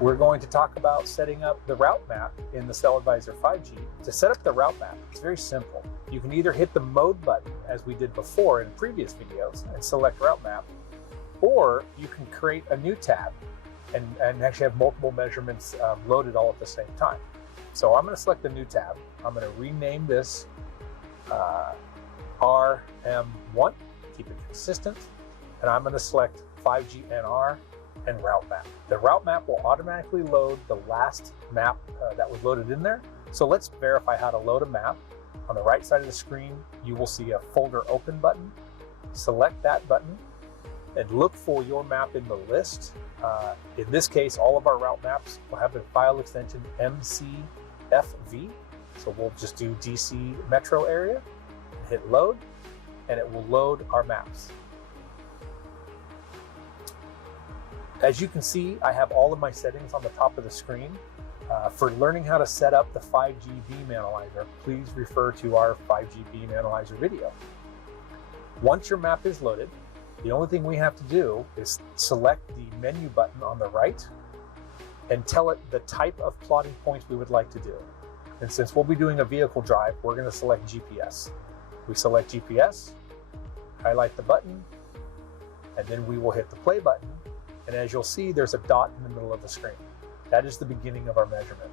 we're going to talk about setting up the route map in the CellAdvisor 5G. To set up the route map, it's very simple. You can either hit the mode button, as we did before in previous videos, and select route map, or you can create a new tab and actually have multiple measurements loaded all at the same time. So I'm going to select the new tab. I'm going to rename this RM1, keep it consistent, and I'm going to select 5G NR and route map. The route map will automatically load the last map that was loaded in there. So let's verify how to load a map. On the right side of the screen, you will see a folder open button. Select that button and look for your map in the list. In this case, all of our route maps will have a file extension MCFV. So we'll just do DC metro area, hit load, and it will load our maps. As you can see, I have all of my settings on the top of the screen. For learning how to set up the 5G beam analyzer, please refer to our 5G beam analyzer video. Once your map is loaded, the only thing we have to do is select the menu button on the right and tell it the type of plotting points we would like to do. And since we'll be doing a vehicle drive, we're going to select GPS. We select GPS, highlight the button, and then we will hit the play button. And as you'll see, there's a dot in the middle of the screen. That is the beginning of our measurement.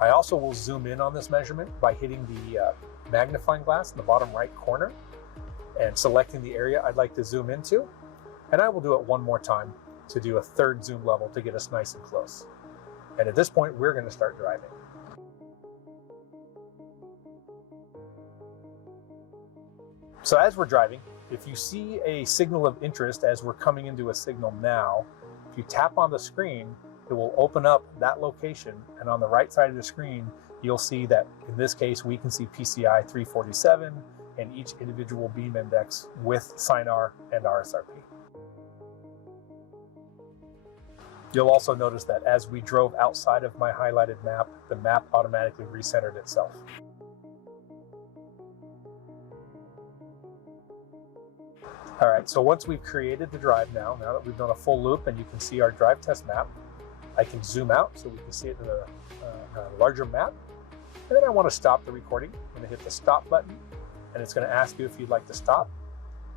I also will zoom in on this measurement by hitting the magnifying glass in the bottom right corner and selecting the area I'd like to zoom into. And I will do it one more time to do a third zoom level to get us nice and close. And at this point, we're going to start driving. So as we're driving, if you see a signal of interest as we're coming into a signal now, if you tap on the screen, it will open up that location. And on the right side of the screen, you'll see that in this case, we can see PCI 347 and each individual beam index with SINAR and RSRP. You'll also notice that as we drove outside of my highlighted map, the map automatically recentered itself. All right, so once we've created the drive now that we've done a full loop and you can see our drive test map, I can zoom out so we can see it in a larger map. And then I want to stop the recording. I'm going to hit the stop button and it's going to ask you if you'd like to stop.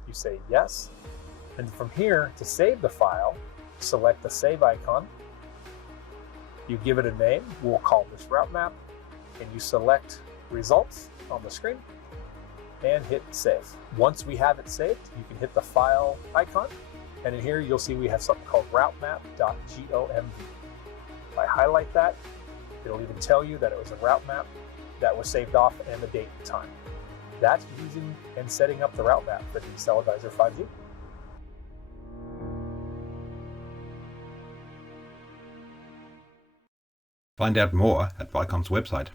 You say yes. And from here, to save the file, select the save icon. You give it a name. We'll call this route map. And you select results on the screen and hit save. Once we have it saved, you can hit the file icon, and in here you'll see we have something called routemap.gomv. If I highlight that, it'll even tell you that it was a route map that was saved off and the date and time. That's using and setting up the route map for the CellAdvisor 5G. Find out more at Vicom's website.